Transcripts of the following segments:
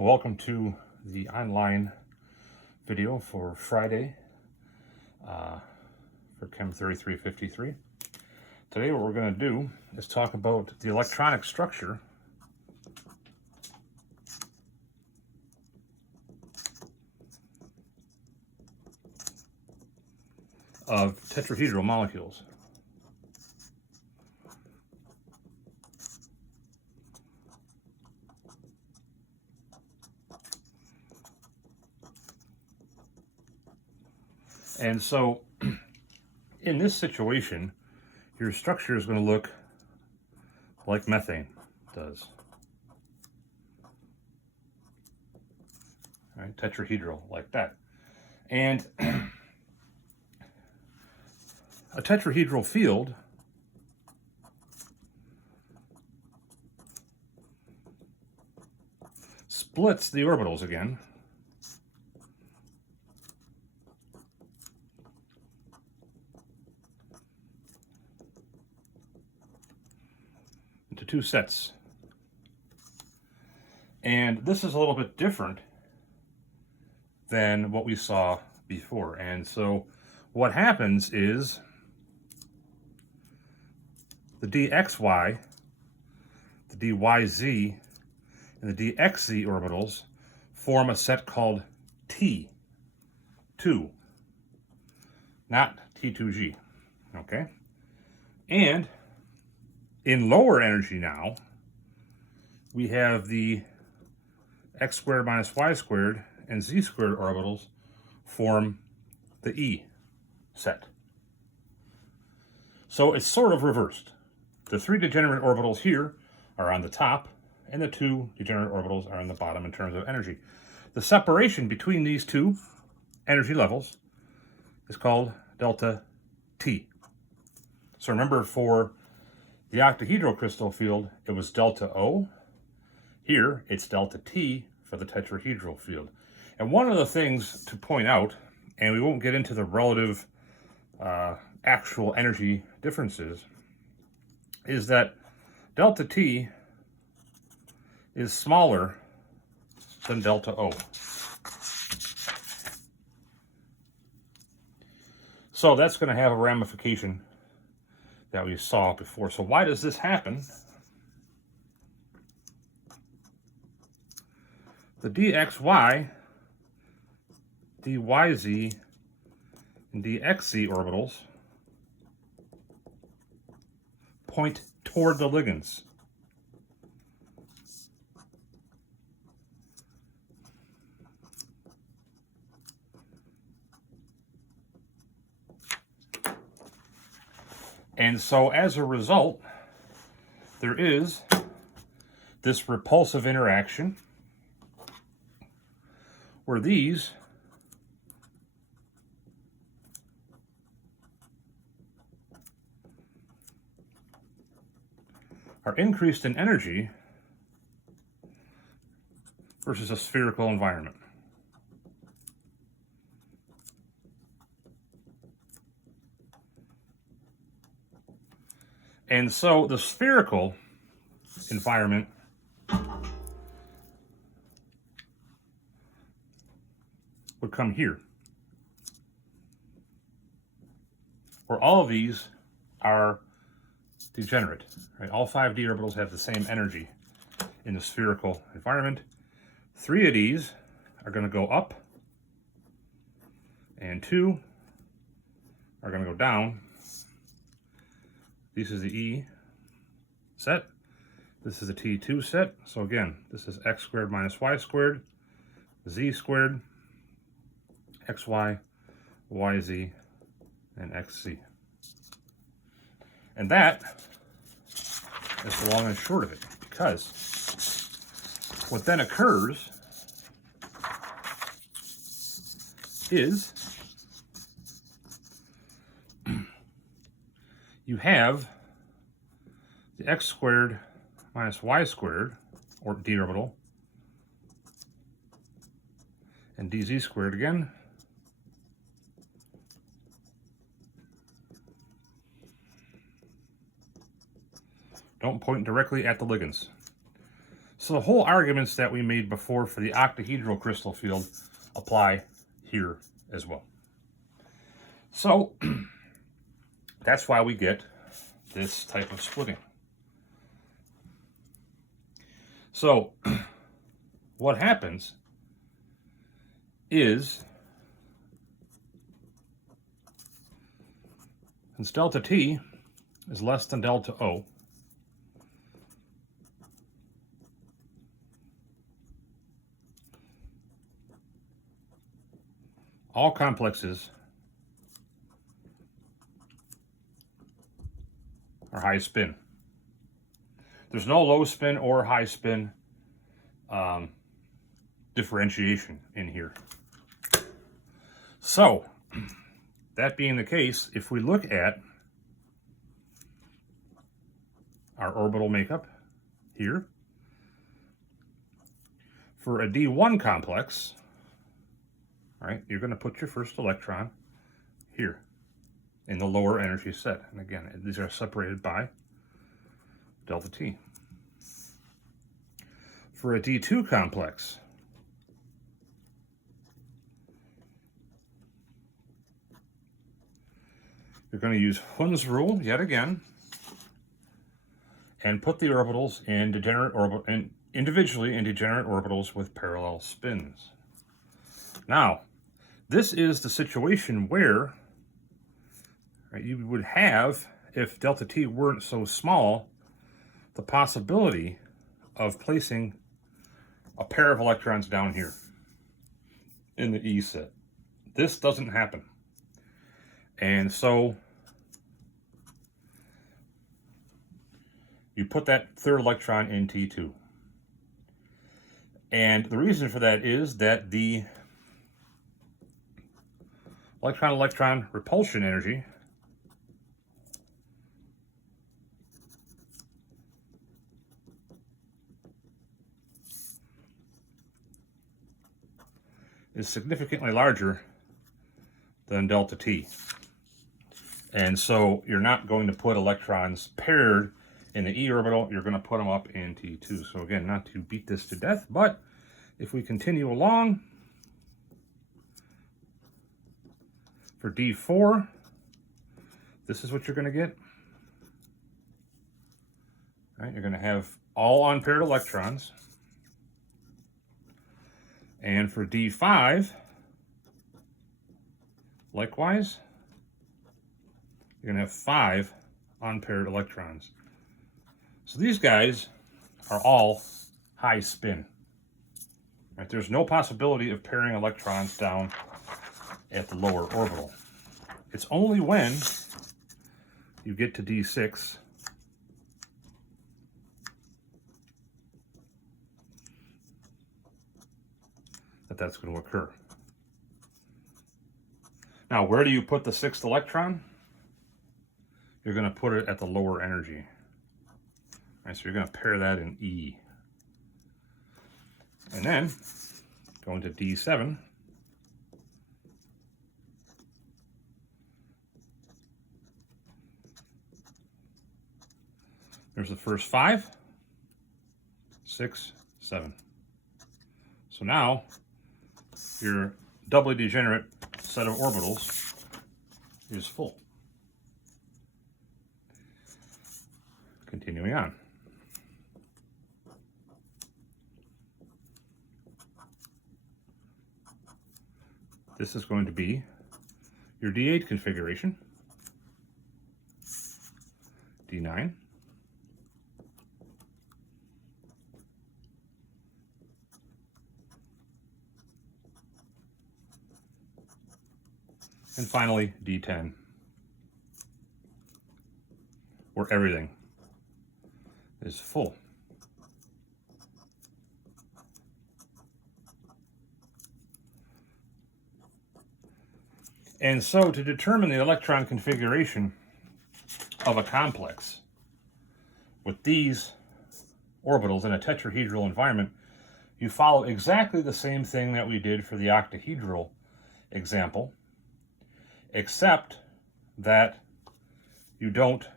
Welcome to the online video for Friday for Chem 3353. Today what we're going to do is talk about the electronic structure of tetrahedral molecules. And so in this situation, your structure is going to look like methane does. All right, tetrahedral, like that. And a tetrahedral field splits the orbitals again into two sets. And this is a little bit different than what we saw before. And so what happens is the dxy, the dyz, and the dxz orbitals form a set called T2, not T2g, okay? And in lower energy now, we have the x squared minus y squared and z squared orbitals form the E set. So it's sort of reversed. The three degenerate orbitals here are on the top, and the two degenerate orbitals are on the bottom in terms of energy. The separation between these two energy levels is called delta T. So remember, for the octahedral crystal field, it was delta O. Here, it's delta T for the tetrahedral field. And one of the things to point out, and we won't get into the relative actual energy differences, is that delta T is smaller than delta O. So that's going to have a ramification that we saw before. So why does this happen? The dxy, dyz, and dxz orbitals point toward the ligands. And so as a result, there is this repulsive interaction where these are increased in energy versus a spherical environment. And so the spherical environment would come here, where all of these are degenerate. Right? All 5d orbitals have the same energy in the spherical environment. 3 of these are going to go up, and 2 are going to go down. This is the E set. This is the T2 set. So again, this is x squared minus y squared, z squared, xy, yz, and xz. And that is the long and short of it, because what then occurs is you have the x squared minus y squared, or d orbital, and dz squared again, don't point directly at the ligands. So the whole arguments that we made before for the octahedral crystal field apply here as well. So that's why we get this type of splitting. So what happens is, since delta T is less than delta O, all complexes are high spin. There's no low spin or high spin differentiation in here. So, that being the case, if we look at our orbital makeup here, for a D1 complex, right, you're going to put your first electron here in the lower energy set. And again, these are separated by delta T. For a D2 complex, you're going to use Hund's rule yet again and put the orbitals in individually in degenerate orbitals with parallel spins. Now, this is the situation where, right, you would have, if delta T weren't so small, the possibility of placing a pair of electrons down here in the E set. This doesn't happen. And so you put that third electron in T2. And the reason for that is that the electron-electron repulsion energy is significantly larger than delta T. And so you're not going to put electrons paired in the E orbital, you're going to put them up in T2. So again, not to beat this to death, but if we continue along, for D4, this is what you're going to get. All right, you're going to have all unpaired electrons. And for D5, likewise, you're going to have 5 unpaired electrons. So these guys are all high spin. Right? There's no possibility of pairing electrons down at the lower orbital. It's only when you get to D6 that that's going to occur. Now, where do you put the 6th electron? You're going to put it at the lower energy. All right, so you're going to pair that in E. And then, going to D7, there's the first 5, 6, 7. So now, your doubly degenerate set of orbitals is full. Continuing on. This is going to be your D8 configuration, D9, and finally D10, where everything is full. And so to determine the electron configuration of a complex with these orbitals in a tetrahedral environment, you follow exactly the same thing that we did for the octahedral example, except that you don't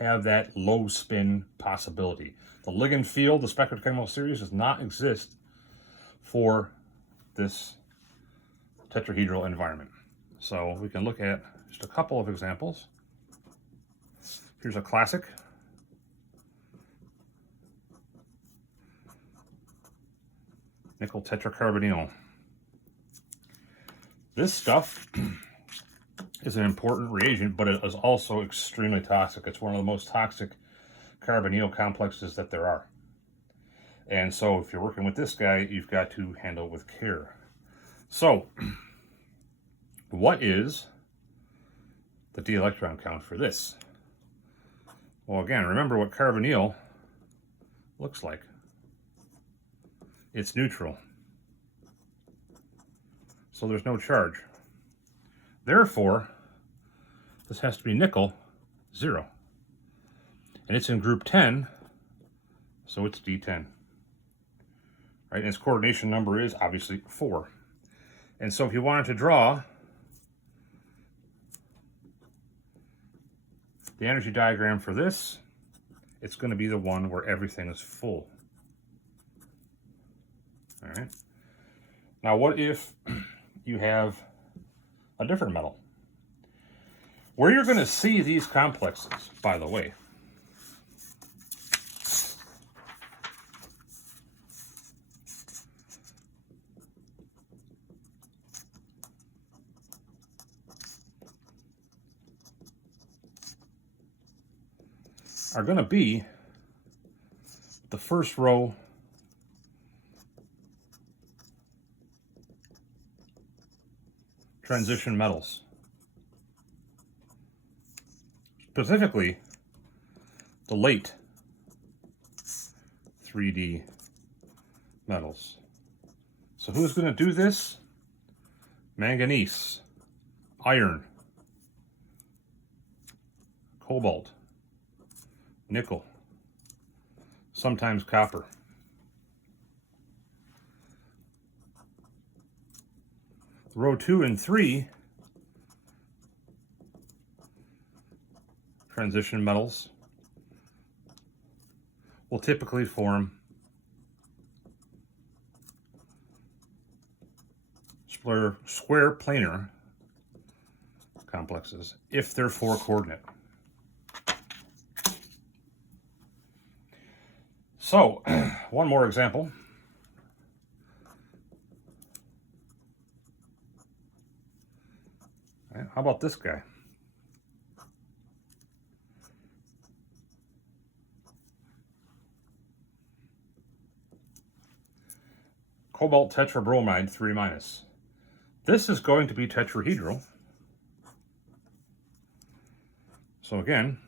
have that low spin possibility. The ligand field, the spectral chemical series, does not exist for this tetrahedral environment. So we can look at just a couple of examples. Here's a classic. Nickel tetracarbonyl. This stuff is an important reagent, but it is also extremely toxic. It's one of the most toxic carbonyl complexes that there are. And so if you're working with this guy, you've got to handle it with care. So what is the d electron count for this? Well, again, remember what carbonyl looks like. It's neutral. So there's no charge. Therefore, this has to be nickel 0. And it's in group 10, so it's D10. Right? And its coordination number is obviously 4. And so if you wanted to draw the energy diagram for this, it's going to be the one where everything is full. All right. Now, what if you have a different metal? Where you're going to see these complexes, by the way, are going to be the first row transition metals. Specifically, the late 3D metals. So who's going to do this? Manganese, iron, cobalt, nickel, sometimes copper. Row 2 and 3, transition metals, will typically form square planar complexes if they're 4 coordinate. So, one more example. How about this guy? Cobalt tetrabromide 3-. This is going to be tetrahedral. So again,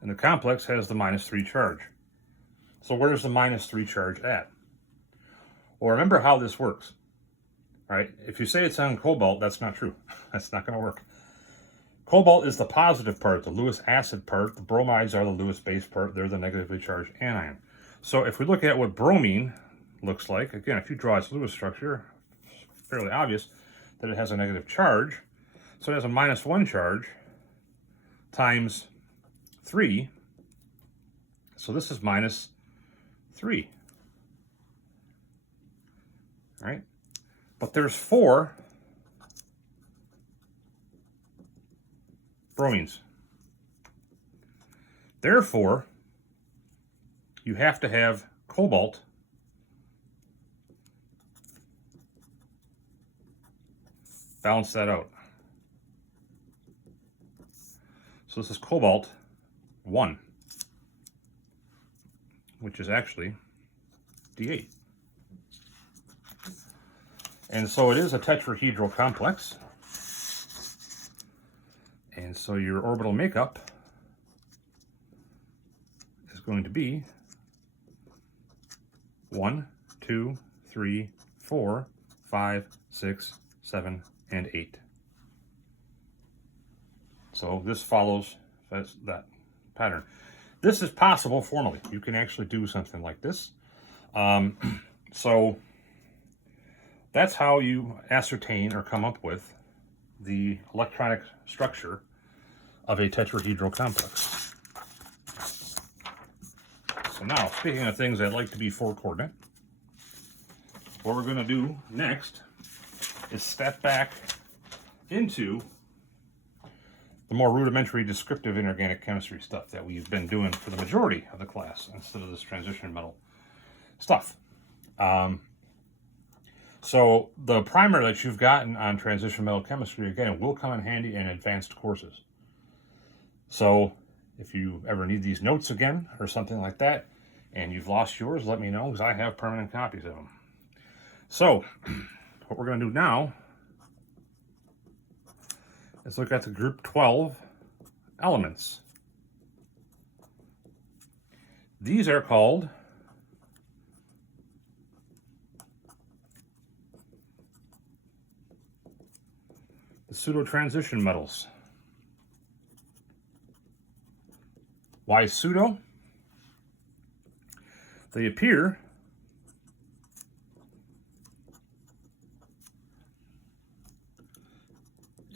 and the complex has the -3 charge. So where's the -3 charge at? Well, remember how this works. All right, if you say it's on cobalt, that's not true. That's not going to work. Cobalt is the positive part, the Lewis acid part. The bromides are the Lewis base part. They're the negatively charged anion. So if we look at what bromine looks like, again, if you draw its Lewis structure, it's fairly obvious that it has a negative charge. So it has a -1 charge times 3. So this is -3. All right? But there's 4 bromines. Therefore, you have to have cobalt balance that out. So this is cobalt 1, which is actually D8. And so it is a tetrahedral complex. And so your orbital makeup is going to be 1, 2, 3, 4, 5, 6, 7, and 8. So this follows that pattern. This is possible formally. You can actually do something like this. So that's how you ascertain or come up with the electronic structure of a tetrahedral complex. So now, speaking of things that like to be 4-coordinate, what we're going to do next is step back into the more rudimentary descriptive inorganic chemistry stuff that we've been doing for the majority of the class instead of this transition metal stuff. So the primer that you've gotten on transition metal chemistry, again, will come in handy in advanced courses. So if you ever need these notes again or something like that, and you've lost yours, let me know, because I have permanent copies of them. So what we're going to do now is look at the group 12 elements. These are called the pseudo-transition metals. Why pseudo? They appear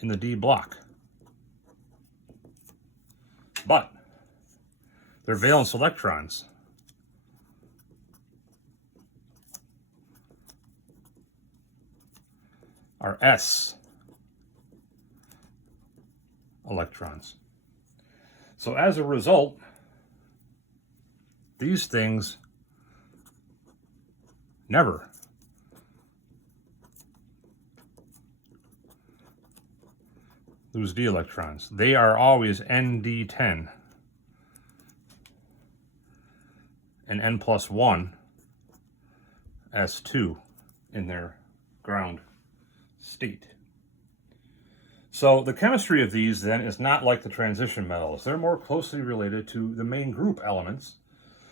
in the D block, but their valence electrons are S electrons. So as a result, these things never lose D electrons. They are always ND10 and N+1 S2 in their ground state. So the chemistry of these then is not like the transition metals. They're more closely related to the main group elements,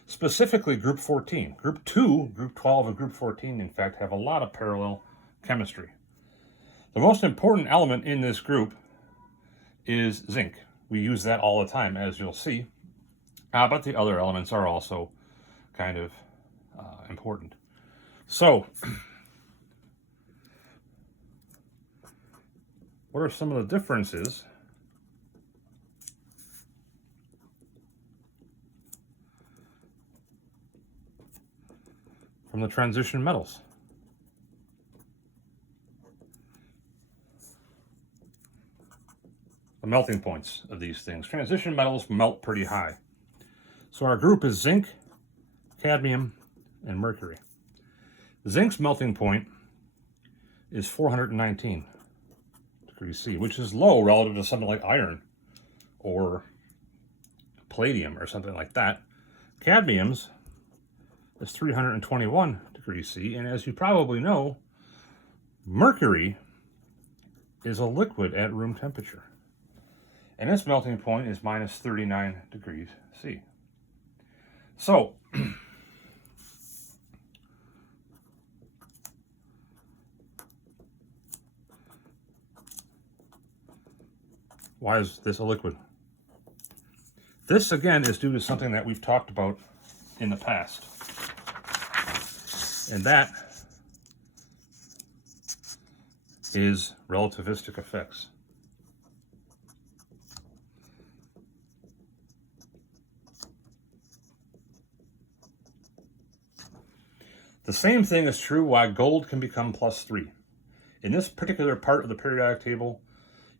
specifically group 14. Group 2, group 12, and group 14, in fact, have a lot of parallel chemistry. The most important element in this group is zinc. We use that all the time, as you'll see, but the other elements are also kind of important. So what are some of the differences from the transition metals? The melting points of these things. Transition metals melt pretty high. So our group is zinc, cadmium, and mercury. Zinc's melting point is 419 degrees C, which is low relative to something like iron or palladium or something like that. Cadmium's is 321 degrees C, and as you probably know, mercury is a liquid at room temperature, and its melting point is minus 39 degrees C. So why is this a liquid? This, again, is due to something that we've talked about in the past, and that is relativistic effects. The same thing is true why gold can become +3. In this particular part of the periodic table,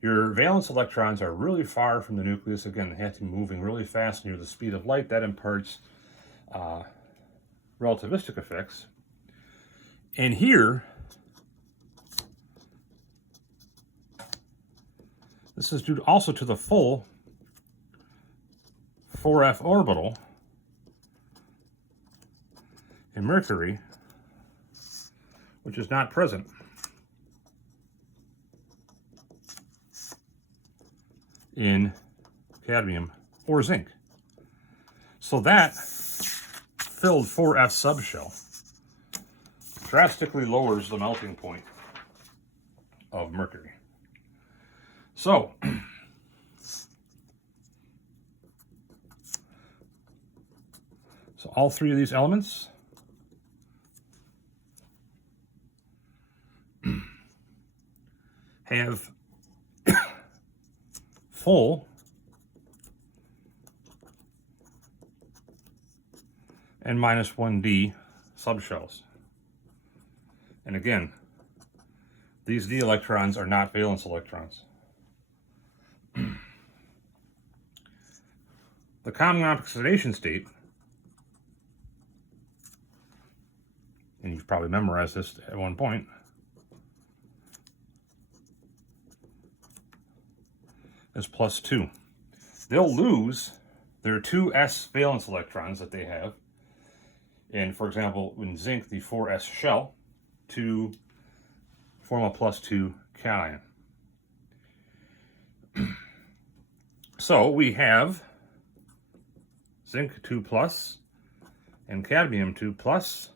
your valence electrons are really far from the nucleus. Again, they have to be moving really fast near the speed of light. That imparts relativistic effects. And here, this is due also to the full 4f orbital in Mercury, which is not present in cadmium or zinc. So that filled 4f subshell drastically lowers the melting point of mercury. So all three of these elements have full and minus 1d subshells. And again, these d electrons are not valence electrons. The common oxidation state, and you've probably memorized this at one point, is +2. They'll lose their 2s valence electrons that they have, and for example, in zinc, the 4s shell, to form a +2 cation. So we have zinc 2+, and cadmium 2+,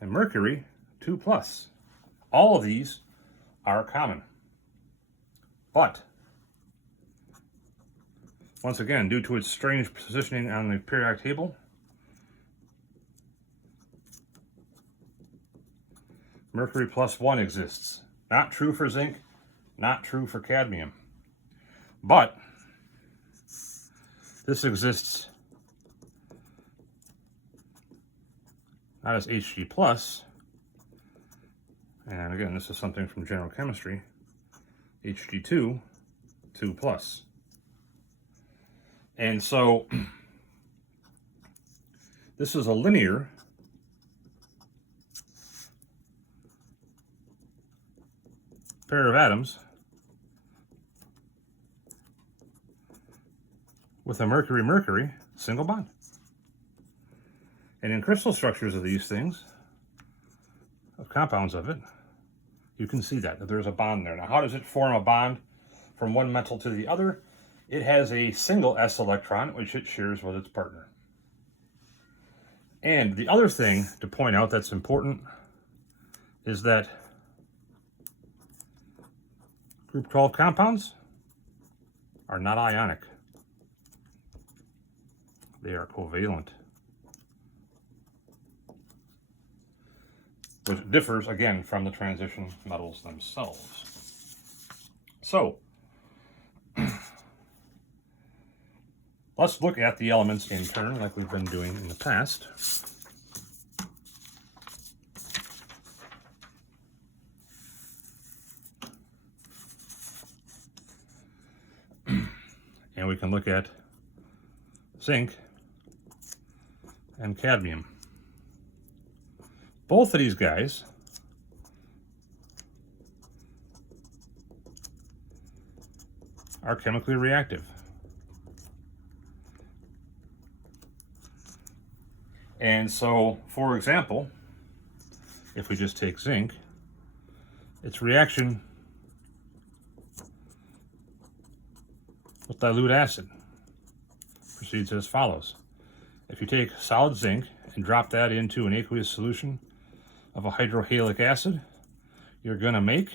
and mercury 2+. All of these are common. But, once again, due to its strange positioning on the periodic table, mercury +1 exists. Not true for zinc, not true for cadmium. But this exists not as Hg+, and again, this is something from general chemistry, Hg2, 2+. And so, this is a linear pair of atoms with a mercury-mercury single bond. And in crystal structures of these things, of compounds of it, you can see that there's a bond there. Now, how does it form a bond from one metal to the other? It has a single s electron, which it shares with its partner. And the other thing to point out that's important is that group 12 compounds are not ionic. They are covalent, which differs, again, from the transition metals themselves. So, let's look at the elements in turn, like we've been doing in the past. And we can look at zinc and cadmium. Both of these guys are chemically reactive. And so, for example, if we just take zinc, its reaction with dilute acid proceeds as follows. If you take solid zinc and drop that into an aqueous solution of a hydrohalic acid, you're going to make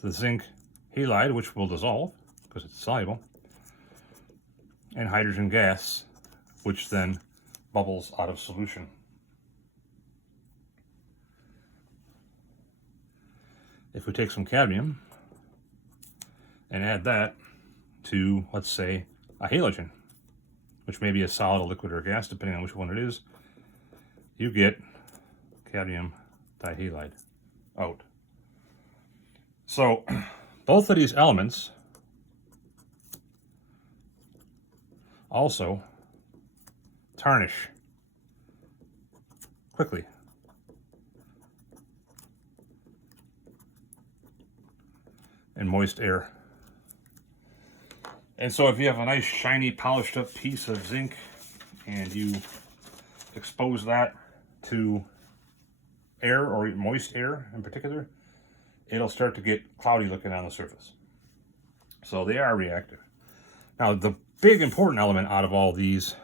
the zinc halide, which will dissolve because it's soluble, and hydrogen gas, which then bubbles out of solution. If we take some cadmium and add that to, let's say, a halogen, which may be a solid, a liquid, or a gas, depending on which one it is, you get cadmium dihalide out. So, both of these elements also tarnish quickly. In moist air. And so if you have a nice, shiny, polished up piece of zinc and you expose that to air, or moist air in particular, it'll start to get cloudy looking on the surface. So they are reactive. Now, the big important element out of all these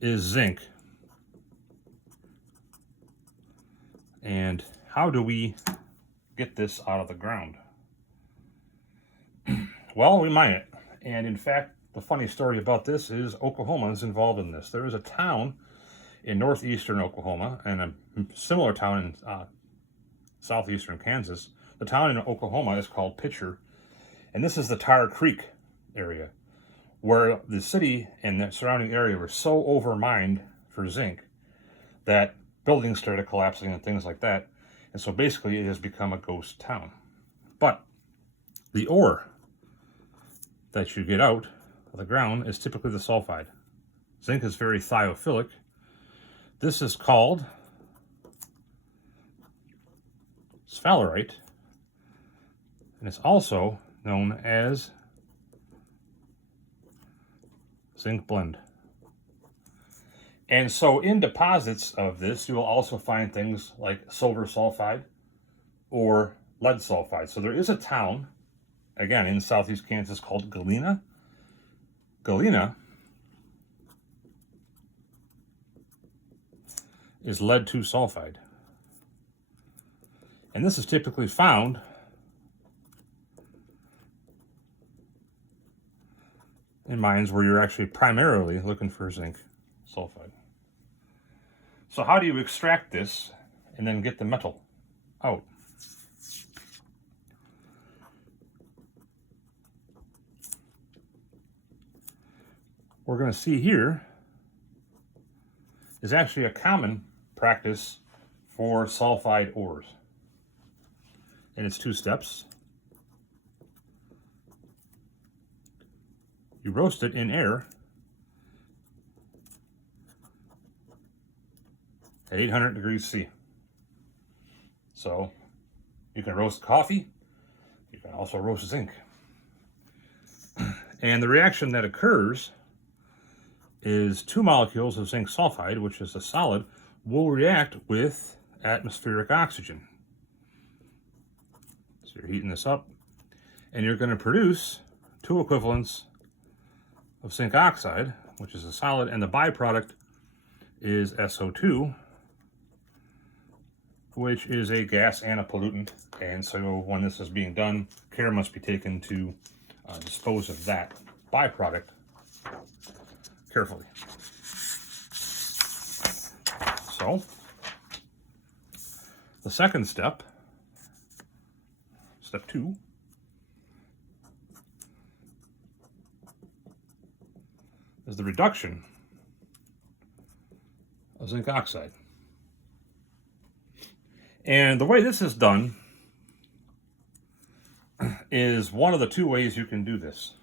is zinc. And how do we get this out of the ground? Well, we mine it. And in fact, the funny story about this is Oklahoma is involved in this. There is a town in northeastern Oklahoma and a similar town in southeastern Kansas. The town in Oklahoma is called Pitcher, and this is the Tar Creek area, where the city and the surrounding area were so overmined for zinc that buildings started collapsing and things like that. And so basically it has become a ghost town. But the ore that you get out of the ground is typically the sulfide. Zinc is very thiophilic. This is called sphalerite, and it's also known as zinc blende. And so in deposits of this, you will also find things like silver sulfide or lead sulfide. So there is a town, again, in southeast Kansas called Galena. Galena is lead 2 sulfide. And this is typically found in mines where you're actually primarily looking for zinc sulfide. So how do you extract this and then get the metal out? We're going to see here is actually a common practice for sulfide ores. And it's 2 steps. You roast it in air at 800 degrees C. So you can roast coffee, you can also roast zinc. And the reaction that occurs is 2 molecules of zinc sulfide, which is a solid, will react with atmospheric oxygen. So you're heating this up, and you're going to produce 2 equivalents of zinc oxide, which is a solid, and the byproduct is SO2, which is a gas and a pollutant. And so when this is being done, care must be taken to dispose of that byproduct carefully. So the second step, step 2, is the reduction of zinc oxide. And the way this is done is one of the 2 ways you can do this.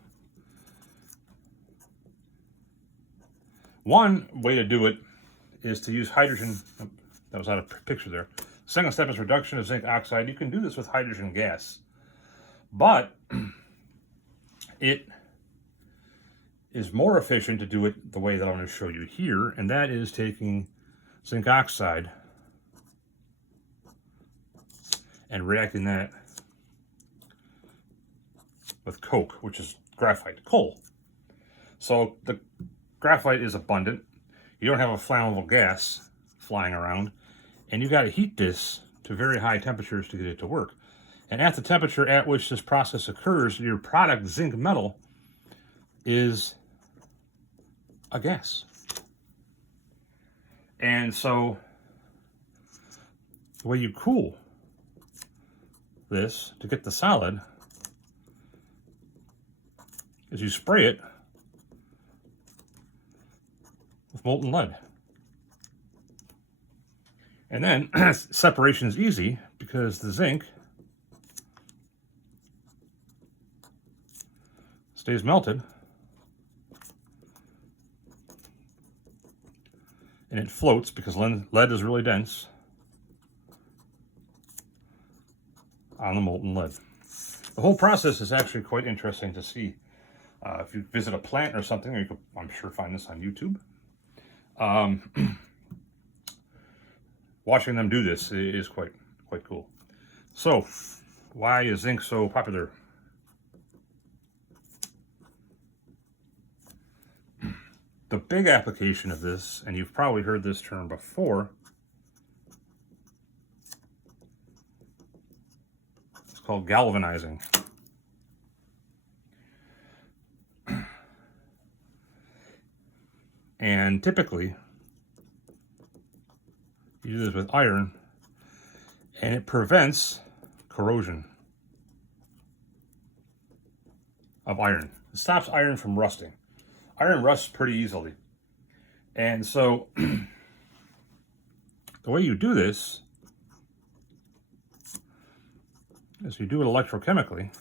One way to do it is to use hydrogen. That was out of picture there. Second step is reduction of zinc oxide. You can do this with hydrogen gas, but it is more efficient to do it the way that I'm going to show you here, and that is taking zinc oxide and reacting that with coke, which is graphite coal. So the graphite is abundant. You don't have a flammable gas flying around, and you got to heat this to very high temperatures to get it to work. And at the temperature at which this process occurs, your product zinc metal is a gas. And so the way you cool this to get the solid is you spray it with molten lead. And then separation is easy because the zinc stays melted and it floats because lead is really dense on the molten lead. The whole process is actually quite interesting to see. If you visit a plant or something, or you could, I'm sure, find this on YouTube. Watching them do this is quite cool. So, why is zinc so popular? The big application of this, and you've probably heard this term before, it's called galvanizing. And typically, you do this with iron, and it prevents corrosion of iron. It stops iron from rusting. Iron rusts pretty easily. And so the way you do this is you do it electrochemically.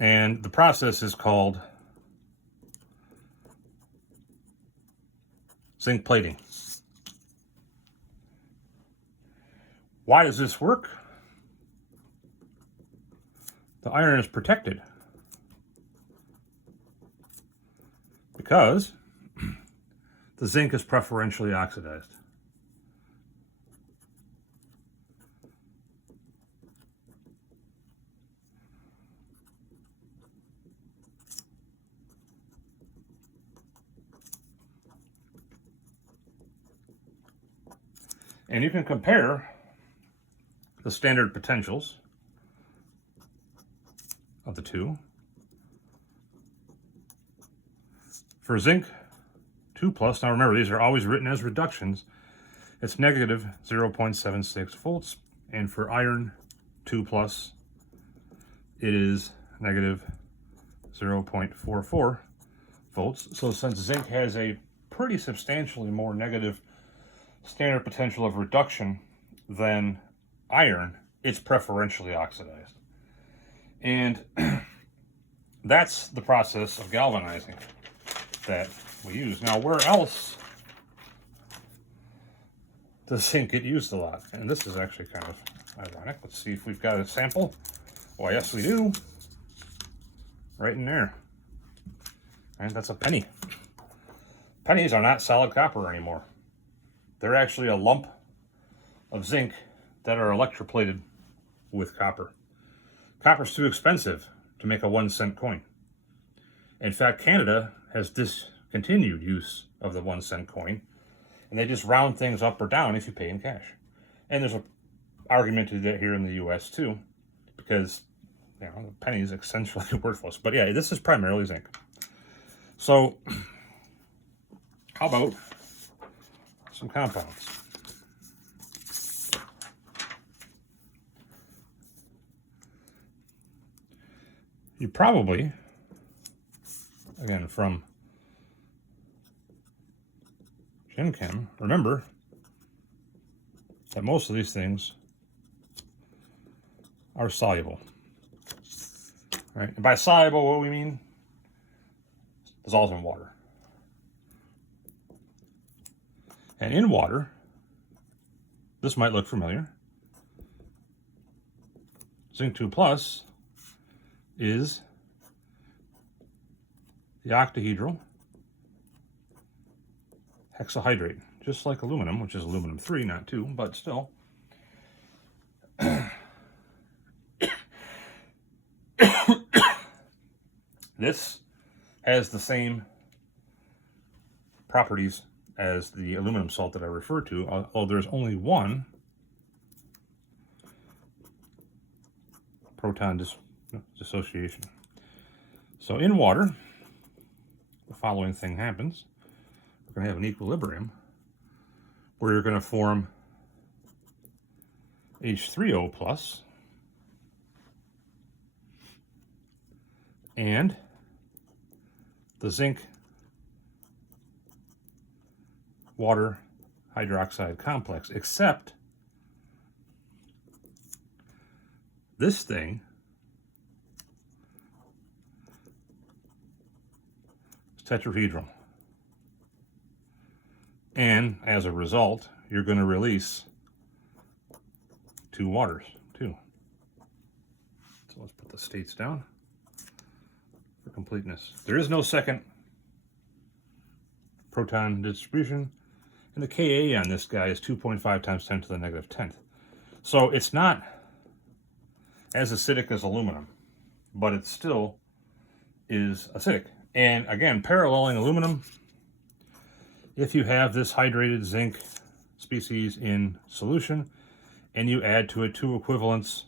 And the process is called zinc plating. Why does this work? The iron is protected because the zinc is preferentially oxidized. And you can compare the standard potentials of the two. For zinc 2+, now remember these are always written as reductions, it's negative 0.76 volts, and for iron 2+, it is negative 0.44 volts. So since zinc has a pretty substantially more negative standard potential of reduction than iron, it's preferentially oxidized. And that's the process of galvanizing that we use. Now, where else does zinc get used a lot? And this is actually kind of ironic. Let's see if we've got a sample. Why, yes, we do. Right in there. And that's a penny. Pennies are not solid copper anymore. They're actually a lump of zinc that are electroplated with copper. Copper's too expensive to make a 1 cent coin. In fact, Canada has discontinued use of the 1 cent coin, and they just round things up or down if you pay in cash. And there's an argument to that here in the US too, because the penny is essentially worthless. But yeah, this is primarily zinc. So how about some compounds? You probably, again, from Gen Chem, remember that most of these things are soluble. Right? And by soluble, what we mean? Dissolves in water. And in water, this might look familiar. Zinc 2+ is the octahedral hexahydrate, just like aluminum, which is aluminum 3, not 2, but still. This has the same properties as the aluminum salt that I referred to, although there's only one proton dissociation. So in water, the following thing happens. We're going to have an equilibrium where you're going to form H3O+, and the zinc water hydroxide complex, except this thing is tetrahedral. And as a result, you're going to release 2 waters, too. So let's put the states down for completeness. There is no second proton distribution, and the Ka on this guy is 2.5 times 10 to the negative 10th. So it's not as acidic as aluminum, but it still is acidic. And again, paralleling aluminum, if you have this hydrated zinc species in solution and you add to it 2 equivalents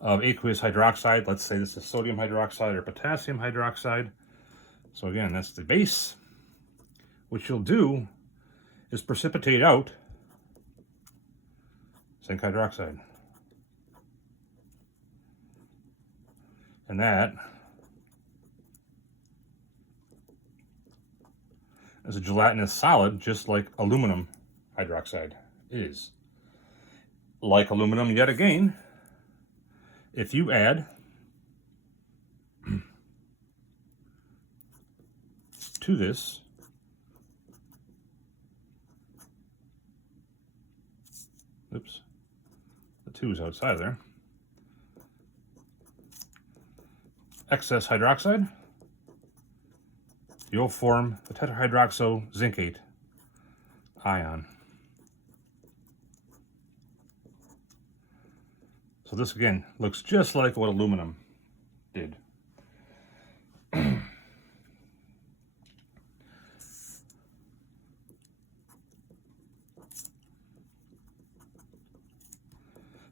of aqueous hydroxide, let's say this is sodium hydroxide or potassium hydroxide. So again, that's the base. What you'll do is precipitate out zinc hydroxide. And that is a gelatinous solid, just like aluminum hydroxide is. Like aluminum, yet again, if you add to this oops, the 2 is outside of there, excess hydroxide, you'll form the tetrahydroxo zincate ion. So this again looks just like what aluminum did.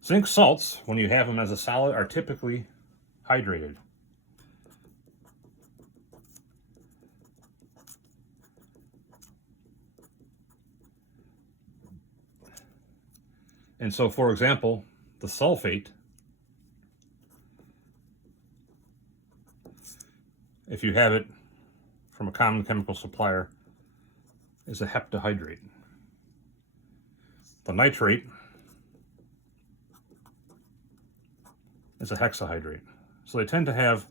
Zinc salts, when you have them as a solid, are typically hydrated. And so, for example, the sulfate, if you have it from a common chemical supplier, is a heptahydrate. The nitrate is a hexahydrate. So they tend to have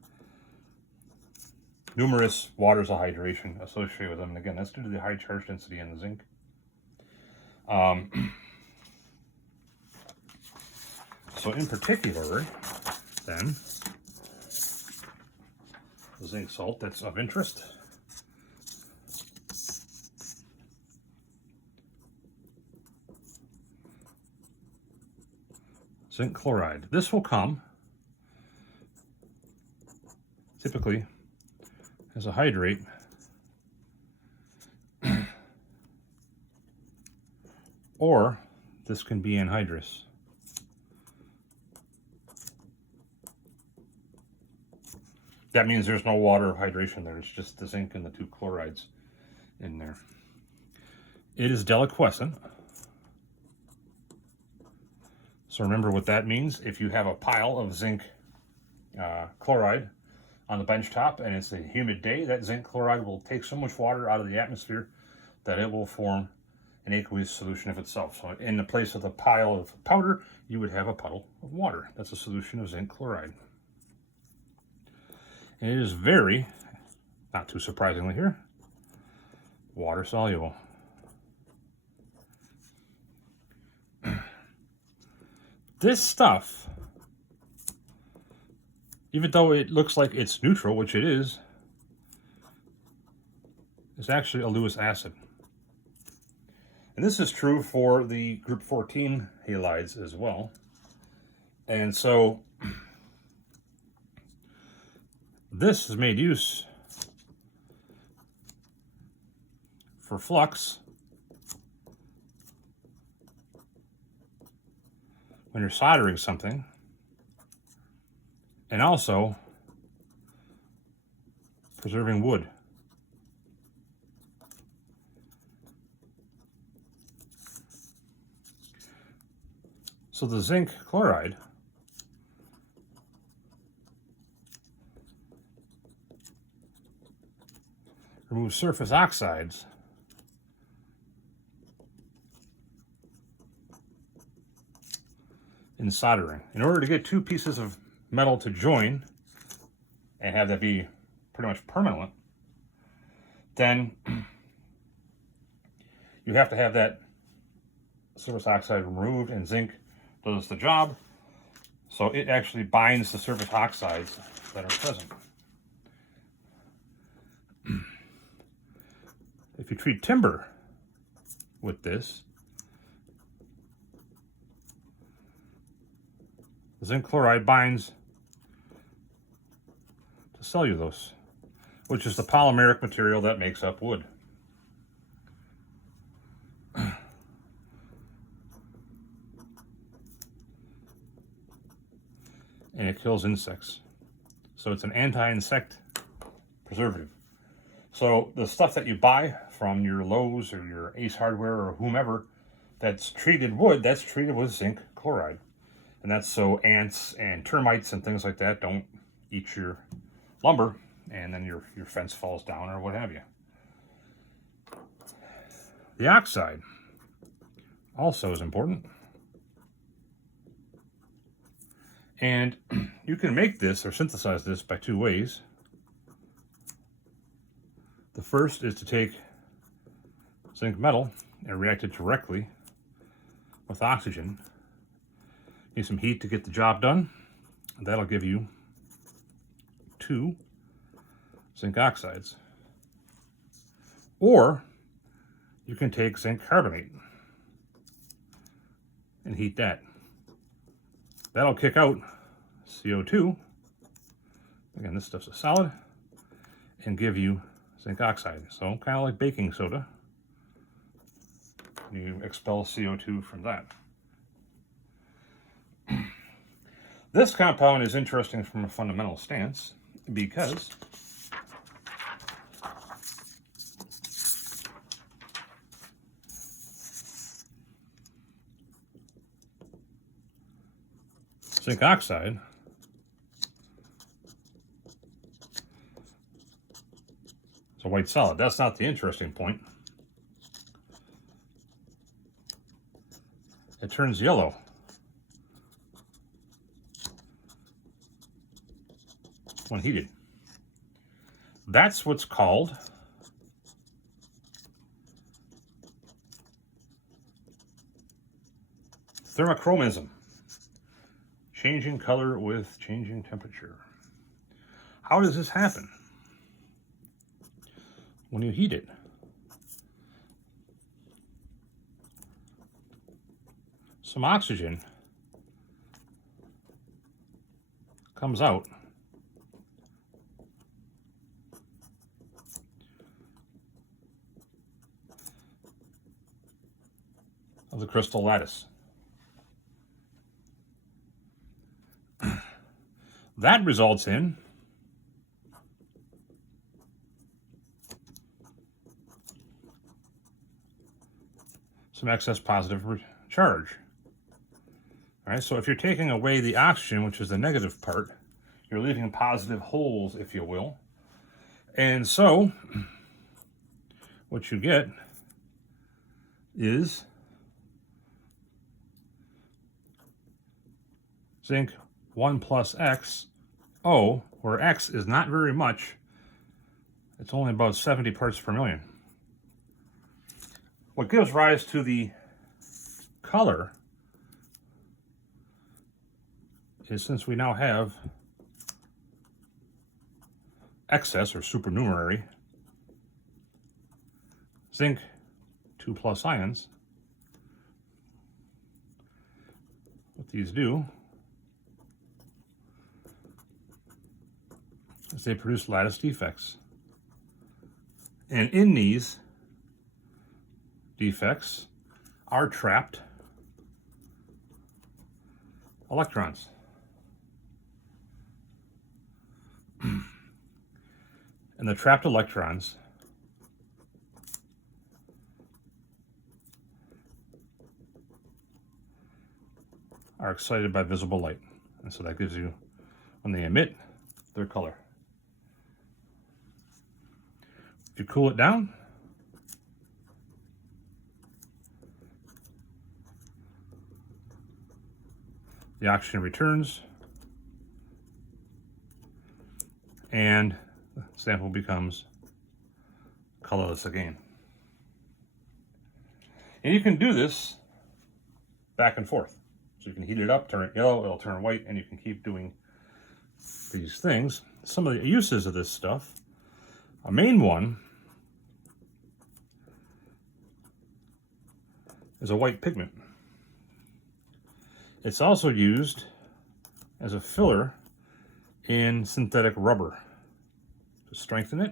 numerous waters of hydration associated with them. And again, that's due to the high charge density in the zinc. So in particular, then, the zinc salt that's of interest zinc chloride. This will come typically as a hydrate or this can be anhydrous. That means there's no water or hydration there. It's just the zinc and the 2 chlorides in there. It is deliquescent. So remember what that means. If you have a pile of zinc chloride on the bench top and it's a humid day, that zinc chloride will take so much water out of the atmosphere that it will form an aqueous solution of itself. So in the place of the pile of powder, you would have a puddle of water. That's a solution of zinc chloride. And it is very, not too surprisingly here, water soluble. This stuff, even though it looks like it's neutral, which it is actually a Lewis acid. And this is true for the group 14 halides as well. And so this is made use for flux when you're soldering something, and also preserving wood. So the zinc chloride removes surface oxides in soldering. In order to get 2 pieces of metal to join and have that be pretty much permanent, then you have to have that surface oxide removed, and zinc does the job. So it actually binds the surface oxides that are present. If you treat timber with this, the zinc chloride binds to cellulose, which is the polymeric material that makes up wood. And it kills insects. So it's an anti-insect preservative. So the stuff that you buy from your Lowe's or your Ace Hardware or whomever that's treated wood, that's treated with zinc chloride. And that's so ants and termites and things like that don't eat your lumber and then your fence falls down or what have you. The oxide also is important. And you can make this or synthesize this by two ways. The first is to take zinc metal and react it directly with oxygen. Need some heat to get the job done. That'll give you 2 zinc oxides. Or you can take zinc carbonate and heat that. That'll kick out CO2. Again, this stuff's a solid, and give you zinc oxide. So kind of like baking soda. You expel CO2 from that. This compound is interesting from a fundamental stance because zinc oxide is a white solid. That's not the interesting point. It turns yellow. When heated. That's what's called thermochromism. Changing color with changing temperature. How does this happen? When you heat it. Some oxygen comes out of the crystal lattice. That results in some excess positive charge. All right, so if you're taking away the oxygen, which is the negative part, you're leaving positive holes, if you will. And so what you get is zinc 1 plus X, O, where X is not very much. It's only about 70 parts per million. What gives rise to the color is, since we now have excess or supernumerary zinc 2 plus ions, what these do is they produce lattice defects. And in these defects are trapped electrons. And the trapped electrons are excited by visible light. And so that gives you, when they emit, their color. If you cool it down, the oxygen returns and the sample becomes colorless again. And you can do this back and forth. So you can heat it up, turn it yellow, it'll turn white, and you can keep doing these things. Some of the uses of this stuff, a main one is a white pigment. It's also used as a filler in synthetic rubber to strengthen it.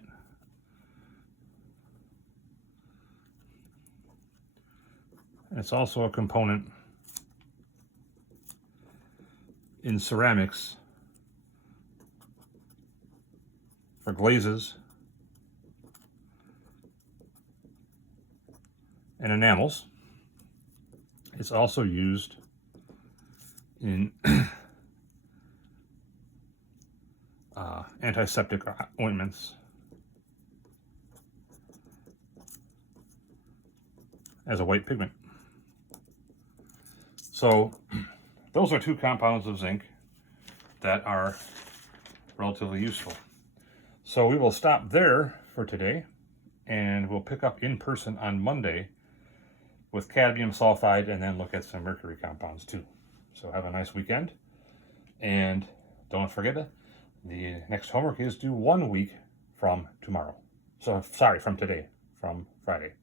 And it's also a component in ceramics for glazes and enamels. It's also used in antiseptic ointments as a white pigment. So those are two compounds of zinc that are relatively useful. So we will stop there for today, and we'll pick up in person on Monday with cadmium sulfide and then look at some mercury compounds too. So have a nice weekend, and don't forget the next homework is due 1 week from tomorrow. So sorry, from today, from Friday.